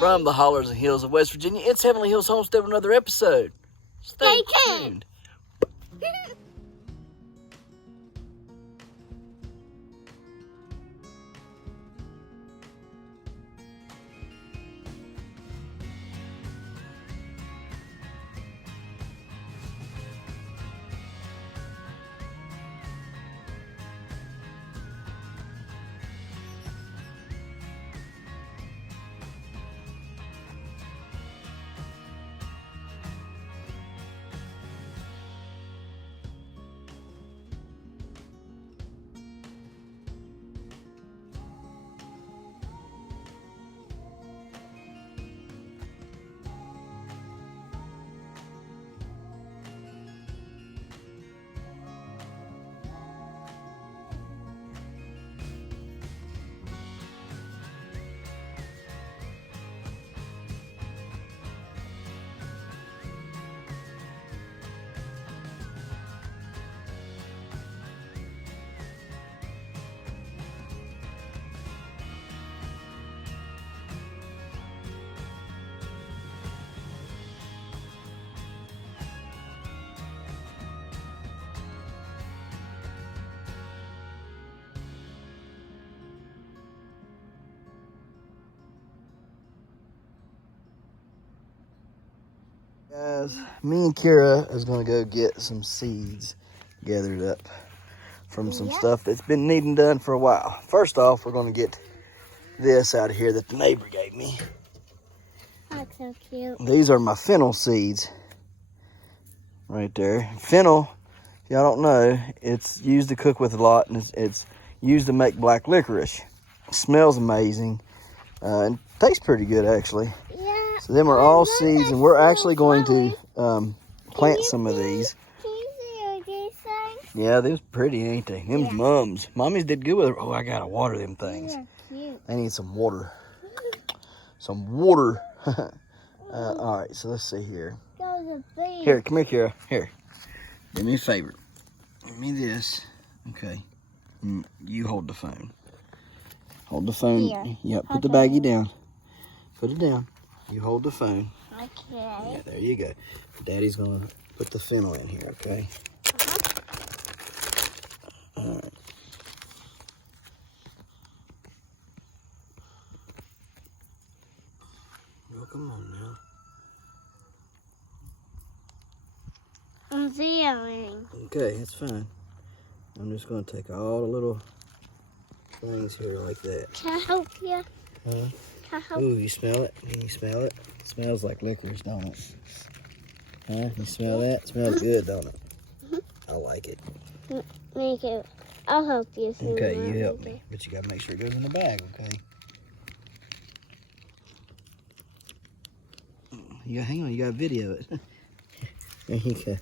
From the hollers and hills of West Virginia, it's Heavenly Hills Homestead with another episode. Stay tuned. Guys, me and Kira is going to go get some seeds gathered up from some stuff that's been needing done for a while. First off, we're going to get this out of here that the neighbor gave me. That's so cute. These are my fennel seeds right there. Fennel, if y'all don't know, it's used to cook with a lot, and it's used to make black licorice. It smells amazing and tastes pretty good, actually. So them are all seeds, and we're actually going to plant some of these. Can you see these things? Yeah, they're pretty, ain't they? Them's mums. Mommies did good with it. Oh, I gotta water them things. Cute. They need some water. Some water. All right, so let's see here. Here, come here, Kira. Here. Do me a favor. Give me this. Okay. You hold the phone. Hold the phone. Here. Yep, put the baggie down. Put it down. You hold the phone. Okay. Yeah, there you go. Daddy's gonna put the fennel in here, okay? All right. Well, come on now. I'm zeroing. Okay, that's fine. I'm just gonna take all the little things here like that. Can I help you? Huh? Can I help? Ooh, you smell it? Can you smell it? It smells like licorice, don't it? Huh? You smell that? It smells good, don't it? I like it. Me too. I'll help you. Okay, you help me. But you gotta make sure it goes in the bag, okay? Hang on, you gotta video it. There you go.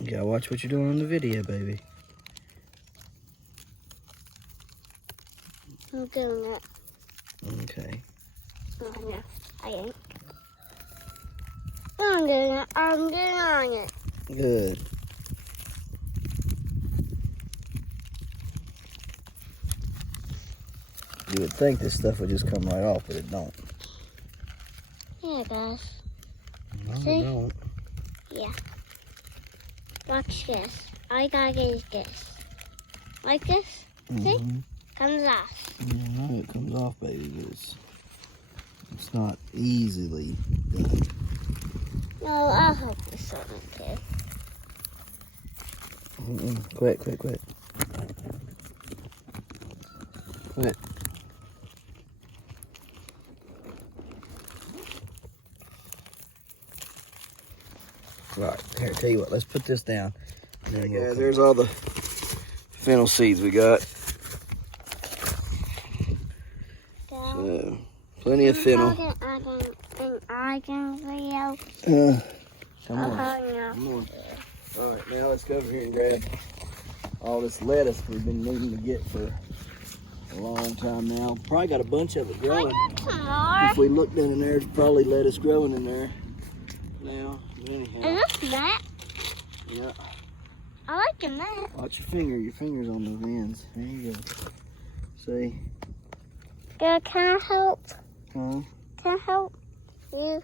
You gotta watch what you're doing on the video, baby. I'm doing it. Okay. Oh, no, I ain't. I'm doing it. I'm doing it. Good. You would think this stuff would just come right off, but it don't. Yeah, it does. No, See? it don't. Yeah. Watch this. All you gotta get is this. Like this. See? Comes off. Yeah, I know it comes off, baby, but it's not easily done. No, I'll help with something too. Quit. Quit. Right, here, tell you what, let's put this down. There you go. There's all the fennel seeds we got. So, plenty of fennel. I can video. Come on. Come on. All right, now let's go over here and grab all this lettuce we've been needing to get for a long time now. Probably got a bunch of it growing. If we look down in there, there's probably lettuce growing in there now. Anyhow. Is this net? Yeah. I like them that. Watch your finger. Your finger's on those ends. There you go. See? Can I help? Huh? Can I help you?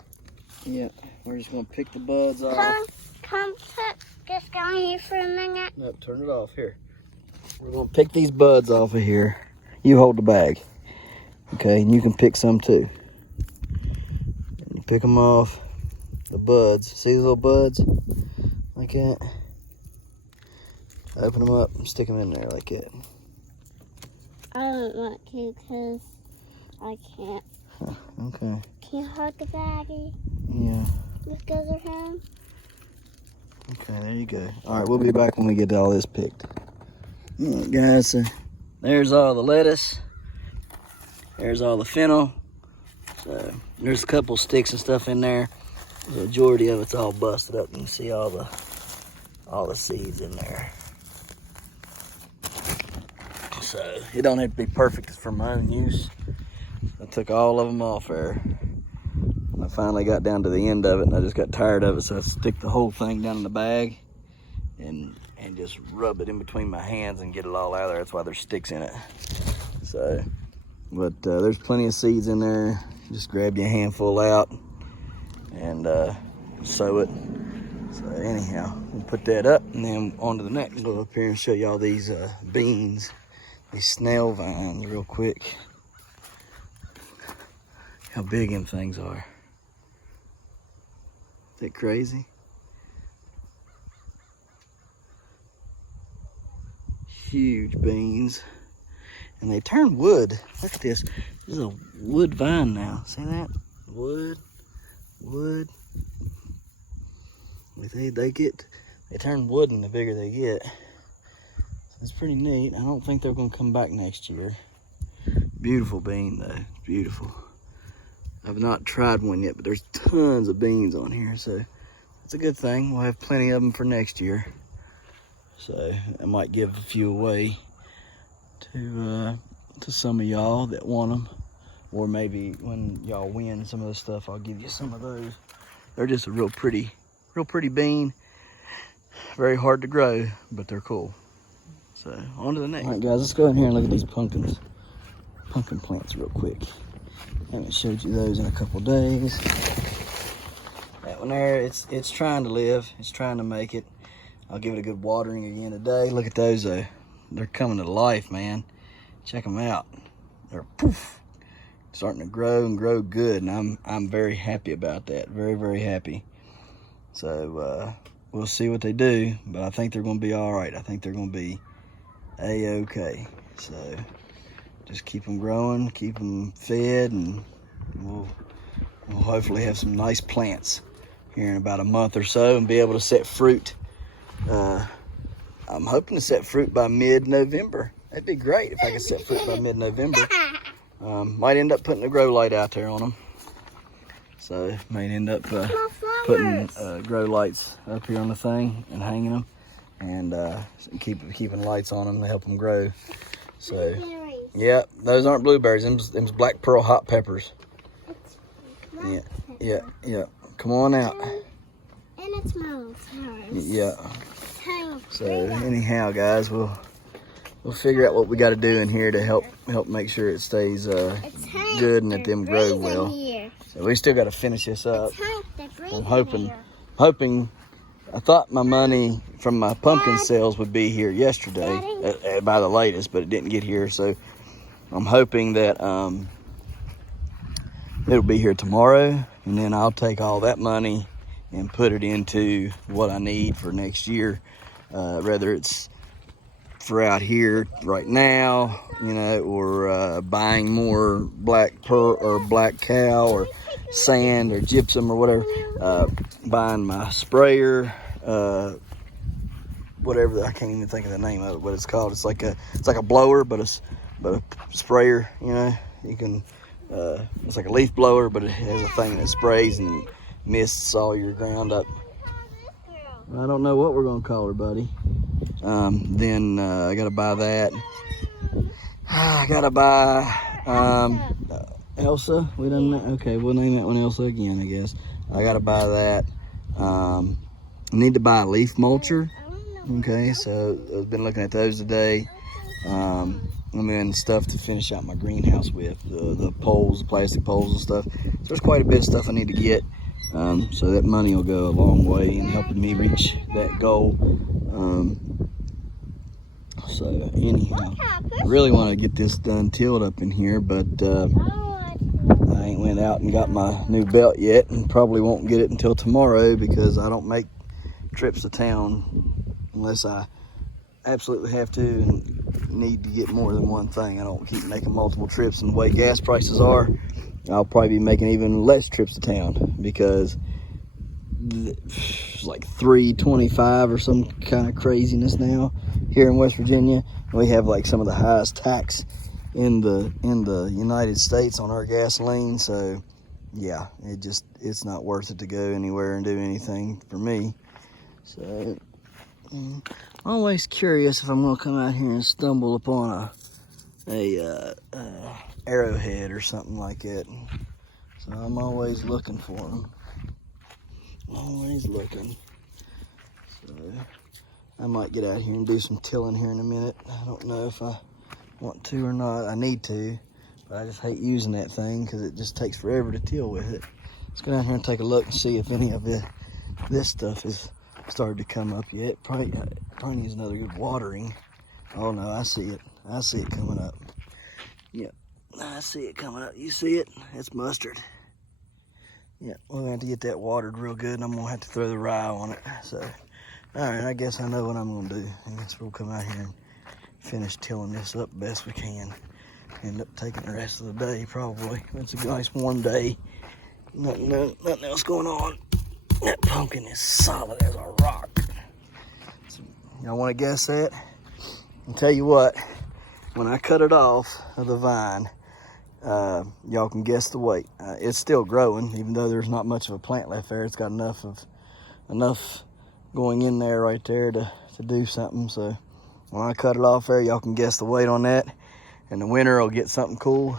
Yeah. We're just gonna pick the buds off. Come put this down here for a minute. Nope, turn it off here. We're gonna pick these buds off of here. You hold the bag. Okay, and you can pick some too. And you pick them off, the buds. See these little buds? Like that. Open them up and stick them in there like that. I don't want to because I can't. Okay. Can you hold the baggie? Yeah. This goes around. Okay, there you go. All right, we'll be back when we get all this picked. All right, guys, so there's all the lettuce. There's all the fennel. So there's a couple sticks and stuff in there. The majority of it's all busted up. You can see all the seeds in there. So it don't have to be perfect for my own use. I took all of them off there. I finally got down to the end of it and I just got tired of it, so I stick the whole thing down in the bag and just rub it in between my hands and get it all out of there. That's why there's sticks in it. So, but there's plenty of seeds in there. Just grab you a handful out and sow it. So anyhow, we'll put that up and then on to the next. Go up here and show y'all these beans, these snail vines real quick. How big them things are. Is that crazy? Huge beans. And they turn wood. Look at this. This is a wood vine now. See that? Wood. They turn wooden the bigger they get. So it's pretty neat. I don't think they're gonna come back next year. Beautiful bean though. Beautiful. I've not tried one yet, but there's tons of beans on here, so it's a good thing. We'll have plenty of them for next year. So I might give a few away to some of y'all that want them, or maybe when y'all win some of the stuff, I'll give you some of those. They're just a real pretty bean. Very hard to grow, but they're cool. So on to the next. All right, guys, let's go in here and look at these pumpkin plants real quick. I haven't showed you those in a couple days. That one there, it's trying to live. It's trying to make it. I'll give it a good watering again today. Look at those though. They're coming to life, man. Check them out. They're poof, starting to grow and grow good, and I'm very happy about that. Very, very happy. So we'll see what they do, but I think they're going to be all right. I think they're going to be a-okay. So just keep them growing, keep them fed, and we'll hopefully have some nice plants here in about a month or so and be able to set fruit. I'm hoping to set fruit by mid-November. That'd be great if I could set fruit by mid-November. Might end up putting a grow light out there on them. So might end up putting grow lights up here on the thing and hanging them, and keeping lights on them to help them grow. So yeah, those aren't blueberries. Them's black pearl hot peppers. Yeah. Come on out. And it smells hard. Yeah. So anyhow, guys, we'll figure out what we got to do in here to help make sure it stays good and that them grow well. So we still got to finish this up. I'm hoping. I thought my money from my pumpkin sales would be here yesterday by the latest, but it didn't get here. So I'm hoping that it'll be here tomorrow, and then I'll take all that money and put it into what I need for next year. Whether it's for out here right now, or buying more black pearl or black cow or sand or gypsum or whatever, buying my sprayer, whatever, I can't even think of the name of it, what it's called. It's like a blower, but a sprayer, you can, it's like a leaf blower, but it has a thing that sprays and mists all your ground up. I don't know what we're gonna call her, buddy. Then I gotta buy that. I gotta buy Elsa. We done that. Okay, we'll name that one Elsa again, I guess. I gotta buy that. I need to buy a leaf mulcher. I don't know Okay, so I've been looking at those today. And then stuff to finish out my greenhouse with, the poles, the plastic poles and stuff. So there's quite a bit of stuff I need to get. So that money will go a long way in helping me reach that goal. So anyhow, I really want to get this done tilled up in here, but I ain't went out and got my new belt yet, and probably won't get it until tomorrow because I don't make trips to town unless I absolutely have to and need to get more than one thing. I don't keep making multiple trips, and the way gas prices are, I'll probably be making even less trips to town because it's like $3.25 or some kind of craziness now here in West Virginia. We have like some of the highest tax in the United States on our gasoline. So yeah, it's not worth it to go anywhere and do anything for me. So I'm always curious if I'm gonna come out here and stumble upon a arrowhead or something like that. So I'm always looking for them. Always looking. So I might get out here and do some tilling here in a minute. I don't know if I want to or not. I need to, but I just hate using that thing because it just takes forever to till with it. Let's go down here and take a look and see if any of this stuff is started to come up yet. Probably needs another good watering. Oh no, I see it. I see it coming up. Yep, I see it coming up. You see it? It's mustard. Yeah, we're gonna have to get that watered real good, and I'm gonna have to throw the rye on it. So, all right, I guess I know what I'm gonna do. I guess we'll come out here and finish tilling this up best we can. End up taking the rest of the day probably. It's a nice warm day. Nothing else going on. That pumpkin is solid as a rock. So, y'all want to guess that? I'll tell you what. When I cut it off of the vine, y'all can guess the weight. It's still growing, even though there's not much of a plant left there. It's got enough going in there right there to do something. So when I cut it off there, y'all can guess the weight on that. In the winter, I'll get something cool.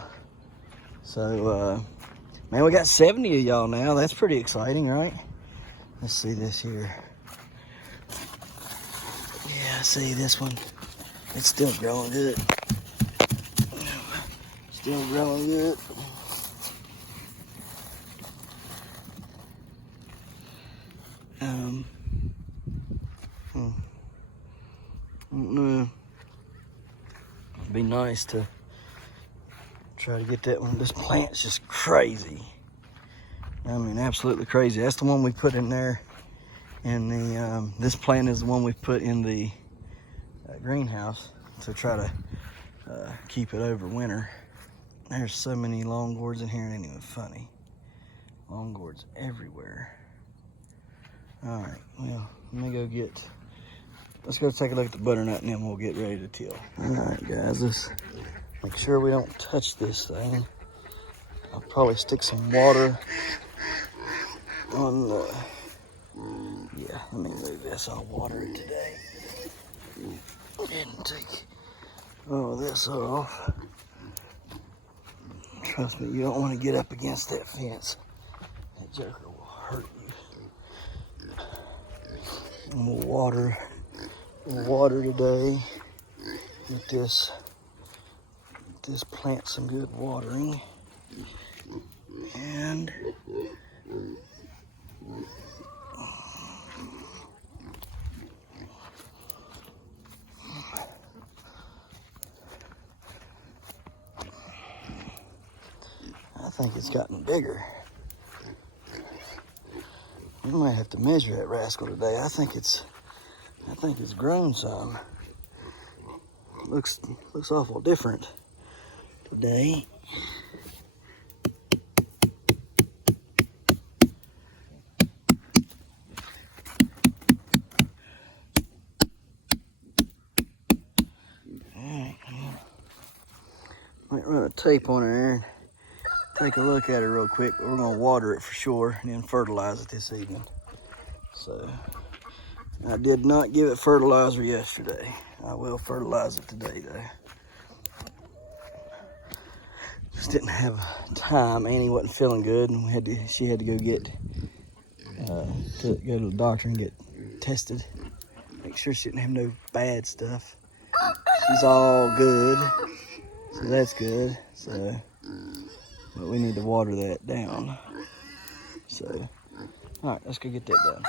So, man, we got 70 of y'all now. That's pretty exciting, right? Let's see this here. Yeah, see this one. It's still growing good. Still growing good. I don't know. It'd be nice to try to get that one. This plant's just crazy. I mean, absolutely crazy. That's the one we put in there. And this plant is the one we put in the greenhouse to try to keep it over winter. There's so many long gourds in here, it ain't even funny. Long gourds everywhere. All right, well, let me go let's go take a look at the butternut and then we'll get ready to till. All right, guys, let's make sure we don't touch this thing. I'll probably stick some water on the, yeah, let me move this. I'll water it today. And take all of this off. Trust me, you don't want to get up against that fence. That joker will hurt you. And we'll water today. Get this plant some good watering. And I think it's gotten bigger. We might have to measure that rascal today. I think it's grown some. Looks awful different today. Alright, might run a tape on her and take a look at it real quick. We're gonna water it for sure and then fertilize it this evening. So I did not give it fertilizer yesterday. I will fertilize it today though. Just didn't have time. Annie wasn't feeling good and she had to go to the doctor and get tested. Make sure she didn't have no bad stuff. She's all good. So that's good. So, but we need to water that down. So, all right, let's go get that done.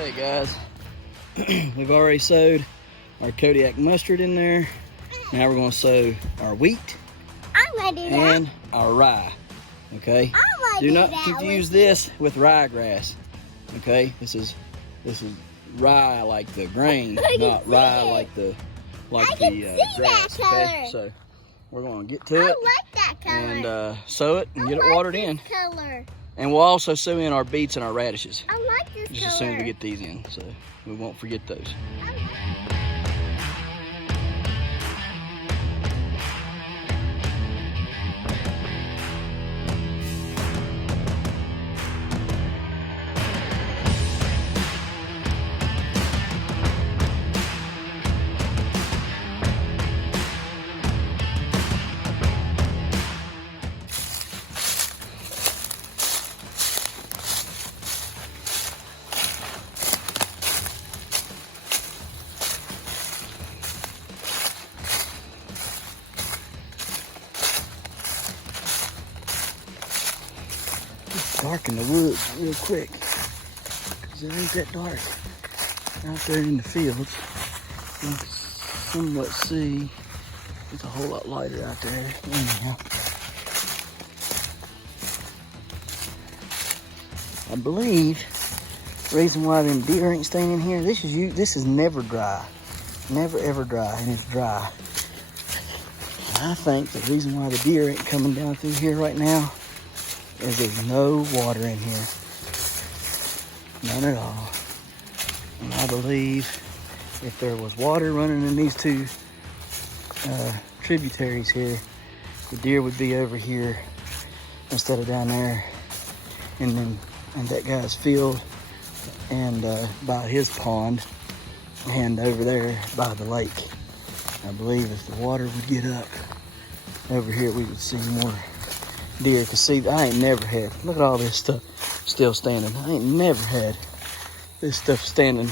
Okay guys, we've already sowed our Kodiak mustard in there. Now we're going to sow our wheat and our rye. Okay, do not confuse this with ryegrass. Okay, this is rye like the grain, not rye like the grass. Okay, so we're going to get to it and sow it and get it watered in. And we'll also sow in our beets and our radishes. I like this just as soon as we get these in, so we won't forget those. Darken the woods real quick, because it ain't that dark out there in the fields. You can somewhat see it's a whole lot lighter out there. Anyhow, I believe the reason why them deer ain't staying in here, this is never dry, never ever dry, and it's dry. I think the reason why the deer ain't coming down through here right now is there's no water in here. None at all. And I believe if there was water running in these two tributaries here, the deer would be over here instead of down there in that guy's field and by his pond and over there by the lake. I believe if the water would get up over here, we would see more deer. Cause see, I ain't never had, look at all this stuff still standing. I ain't never had this stuff standing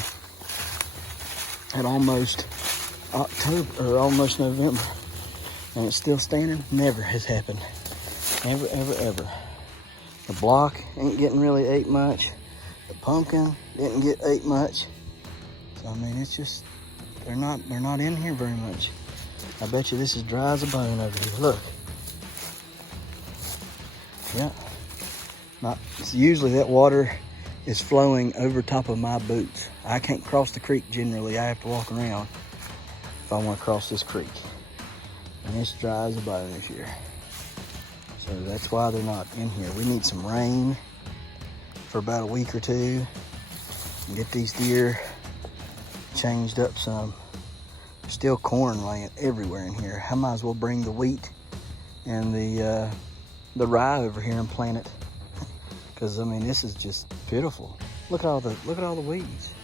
at almost October or almost November, and it's still standing. Never has happened. Ever, ever, ever. The block ain't getting really ate much. The pumpkin didn't get ate much. So I mean, it's just they're not in here very much. I bet you this is dry as a bone over here. Look. Yeah, usually that water is flowing over top of my boots. I can't cross the creek generally. I have to walk around if I want to cross this creek. And it's dry as a bone this year. So that's why they're not in here. We need some rain for about a week or two and get these deer changed up some. There's still corn laying everywhere in here. I might as well bring the wheat and the rye over here and plant it, because I mean this is just pitiful. Look at all the weeds.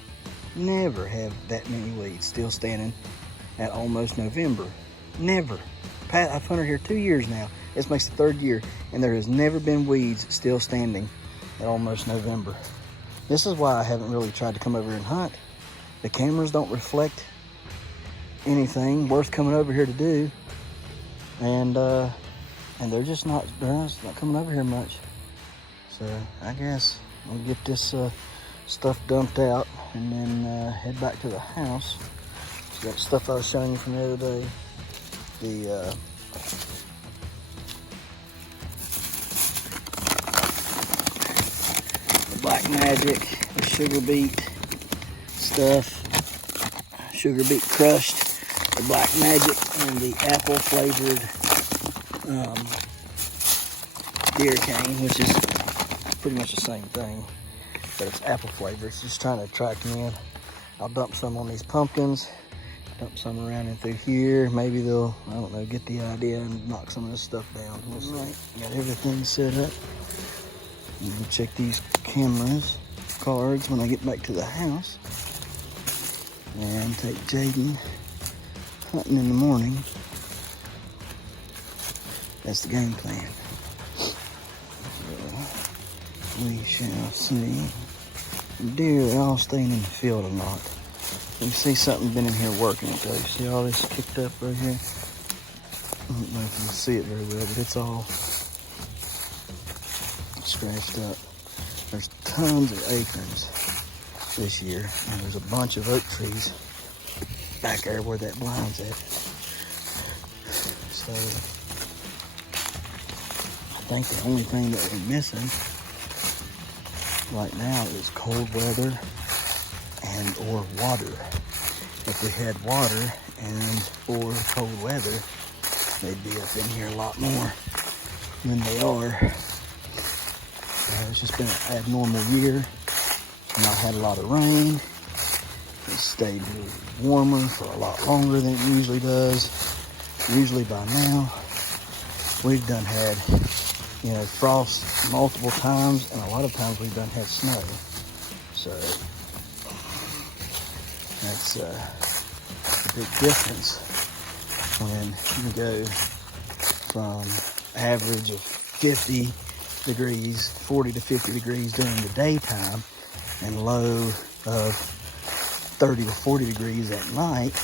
never have that many weeds still standing at almost November. Never. I've hunted here 2 years now. This makes the 3rd year, and there has never been weeds still standing at almost November. This is why I haven't really tried to come over and hunt. The cameras don't reflect anything worth coming over here to do, and they're just not coming over here much. So I guess I'll get this stuff dumped out and then head back to the house. So that stuff I was showing you from the other day, the Black Magic, the sugar beet stuff, sugar beet crushed, the Black Magic, and the apple flavored deer cane, which is pretty much the same thing, but it's apple flavored. It's just trying to attract them in. I'll dump some on these pumpkins, dump some around in through here. Maybe they'll, I don't know, get the idea and knock some of this stuff down. We'll see. Right, got everything set up. I'm gonna check these cards when I get back to the house, and take Jaiden hunting in the morning. That's the game plan. So we shall see. Deer, they're all staying in the field or not. You see something been in here working it though. You see all this kicked up right here? I don't know if you can see it very well, but it's all scratched up. There's tons of acorns this year, and there's a bunch of oak trees back there where that blind's at. So I think the only thing that we're missing right now is cold weather and or water. If we had water and or cold weather, they'd be up in here a lot more than they are. It's just been an abnormal year. Not had a lot of rain. It stayed really warmer for a lot longer than it usually does. Usually by now, we've done had, frost multiple times, and a lot of times we've done had snow. So that's a big difference when you go from average of 50 degrees, 40 to 50 degrees during the daytime, and low of 30 to 40 degrees at night,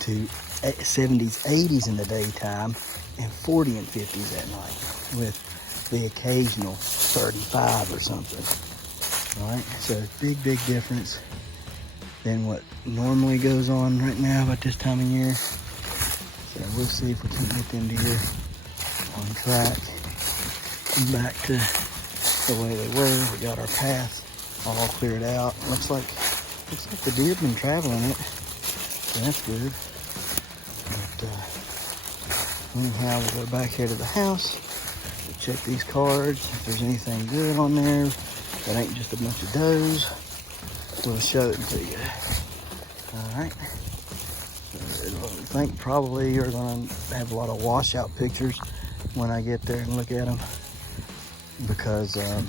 to 70s, 80s in the daytime, and 40 and 50s at night, with the occasional 35 or something. All right, so big difference than what normally goes on right now at this time of year. So we'll see if we can get them deer on track and back to the way they were. We got our path all cleared out. Looks like the deer have been traveling it, so that's good. But anyhow, we'll go back here to the house. We'll check these cards. If there's anything good on there that ain't just a bunch of does, we'll show it to you. All right. So I think probably you're gonna have a lot of washout pictures when I get there and look at them, because the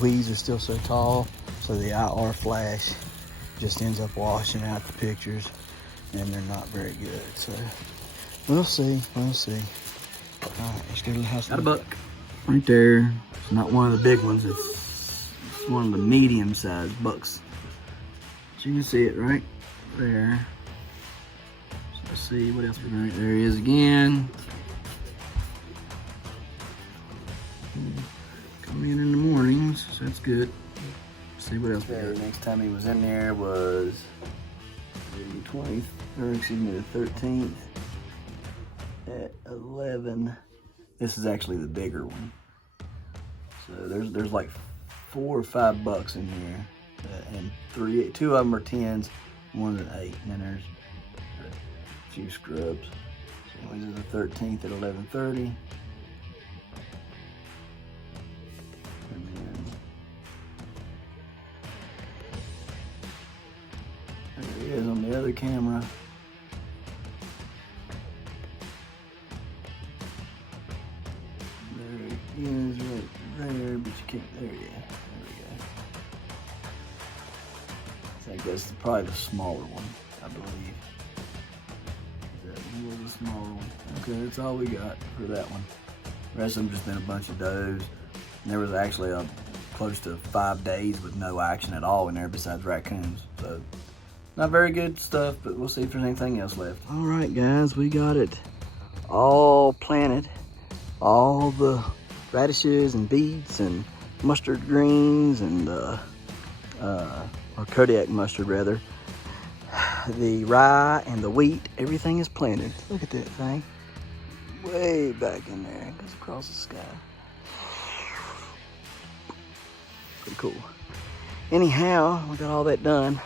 weeds are still so tall, so the IR flash just ends up washing out the pictures, and they're not very good. So we'll see. All right, let's go to the house. Got a buck right there. It's not one of the big ones. It's one of the medium-sized bucks. So you can see it right there. So let's see what else we got. Right, there he is again. Come in the mornings, so that's good. Let's see what else we got. Next time he was in there was the 20th, or excuse me, the 13th at 11. This is actually the bigger one. So there's like 4 or 5 bucks in here, and 2 of them are 10s, one's an 8, and then there's a few scrubs. So anyways, this is the 13th at 11:30. And then there he is on the other camera. There he there, but you can't. There, yeah. There we go. I think that's probably the smaller one, I believe. Is that one was the smaller one? Okay, that's all we got for that one. The rest of them just been a bunch of does. And there was actually close to 5 days with no action at all in there besides raccoons. So, not very good stuff, but we'll see if there's anything else left. All right, guys, we got it all planted. All the radishes and beets and mustard greens and or Kodiak mustard rather. The rye and the wheat, everything is planted. Look at that thing. Way back in there. It goes across the sky. Pretty cool. Anyhow, we got all that done.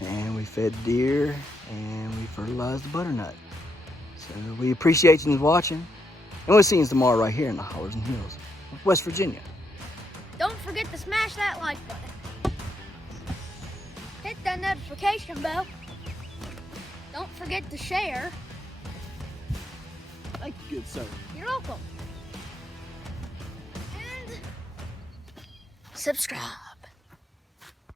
And we fed deer and we fertilized the butternut. So we appreciate you watching. And we'll see you tomorrow right here in the Hollers and Hills of West Virginia. Don't forget to smash that like button. Hit that notification bell. Don't forget to share. Thank you, good sir. You're welcome. And subscribe.